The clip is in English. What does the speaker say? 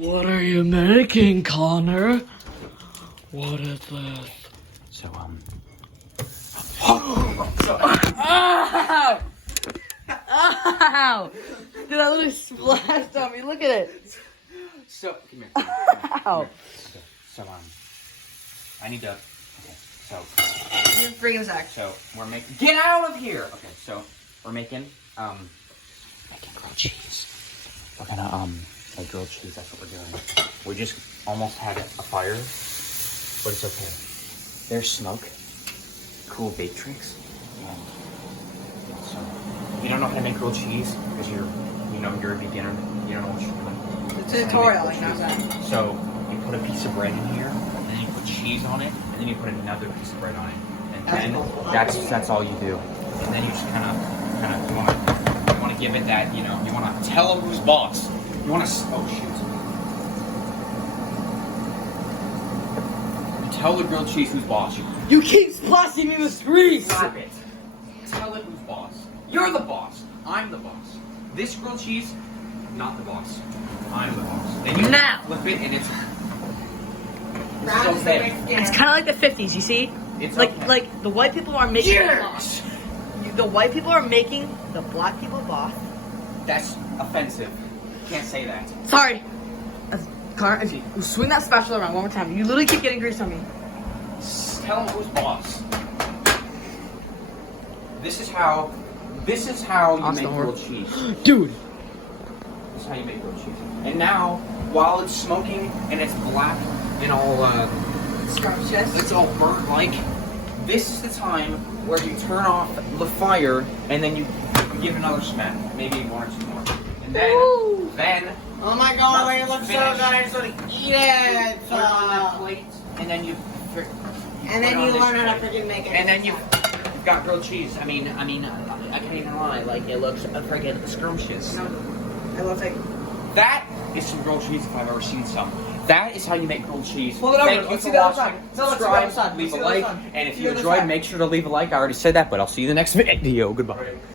What are you making, Connor? What is this? So, Ow! Ow! Dude, that literally splashed on me. Look at it. so, come here. Ow. Okay, so, I need to, okay, so, You're freaking sack. so, we're making, get out of here! Okay, so, we're making grilled cheese. We're gonna, make grilled cheese, that's what we're doing. We just almost had a fire, but it's okay. There's smoke, cool bake tricks, and so, if you don't know how to make grilled cheese, because you're a beginner, you don't know what you're doing. It's a tutorial, like knows that. So, you put a piece of bread in here, and then you put cheese on it, and then you put another piece of bread on it. And then, that's all you do. And then you just kind of, you want to give it that, you want to tell them who's boss. You want to, oh shoot. You tell the grilled cheese who's boss. You keep splashing me with grease! Stop it. Tell it who's boss. You're the boss. I'm the boss. This grilled cheese, not the boss. I'm the boss. Then you Now. flip it and it's okay. It's kind of like the 50s, you see? It's like okay. like the white people are making Yes! the white people are making the black people boss. That's offensive. Can't say that. Sorry. Connor, if you swing that spatula around one more time, you literally keep getting grease on me. Tell them who's boss. This is how you Awesome. make grilled cheese. Dude. This is how you make grilled cheese. And now, while it's smoking and it's black and all Scrumptious. it's all burnt like, this is the time where you turn off the fire and then you give another smack, maybe one or two more. And then Oh my god, it looks so good, I just want to eat it! put it on that plate, and then you And then you learn how to freaking make it. and then you've got grilled cheese. I mean, I can't even lie. Like, it looks freaking scrumptious. It looks like... That is some grilled cheese if I've ever seen some. That is how you make grilled cheese. Pull it over. Thank you Let's for see the other watching. side. Let's see the Subscribe, other side. leave a Let's see the other like, side. and if See you the other enjoyed, side. make sure to leave a like. I already said that, but I'll see you in the next video. Goodbye.